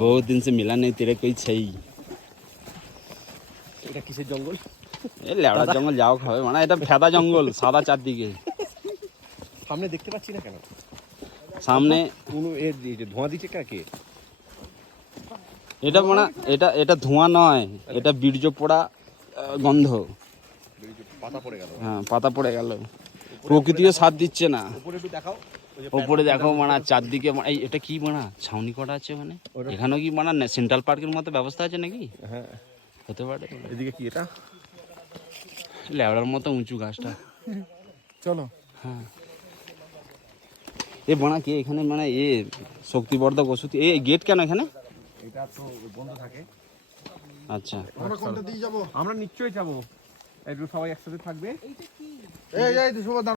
बहुत दिन से मिला नहीं तेरे कोई सही। এটা কিসের জঙ্গল? এই লেবড়া জঙ্গল যাও খাবে মানে, এটা ফেদা জঙ্গল সাদা চারদিকে। সামনে দেখতে পাচ্ছি না কেন? সামনে কোনো এর ধোঁয়া দিচ্ছে কাকে? এটা মানে এটা ধোঁয়া নয়, এটা বীর্য পোড়া গন্ধ। পাতা পড়ে গেল। হ্যাঁ পাতা পড়ে গেল, প্রকৃতিও সাথ দিচ্ছে না। উপরে একটু দেখাও। ওপরে দেখো মানে চারদিকে এই এটা কি মানে ছাউনি করা আছে মানে, এখানেও কি মানে সেন্ট্রাল পার্কের মতো ব্যবস্থা আছে নাকি? হ্যাঁ হতে পারে। এদিকে কি এটা? লেবড়ার মতো উঁচু গাছটা। চলো। হ্যাঁ এ বানা কি এখানে মানে এ শক্তিবর্ধক ওষুধ, এই গেট কেন এখানে? এটা তো বন্ধ থাকে। আচ্ছা আমরা কোনটা দিয়ে যাবো? আমরা নিশ্চয়ই যাবো, একটু সবাই একসাথে থাকবে। এই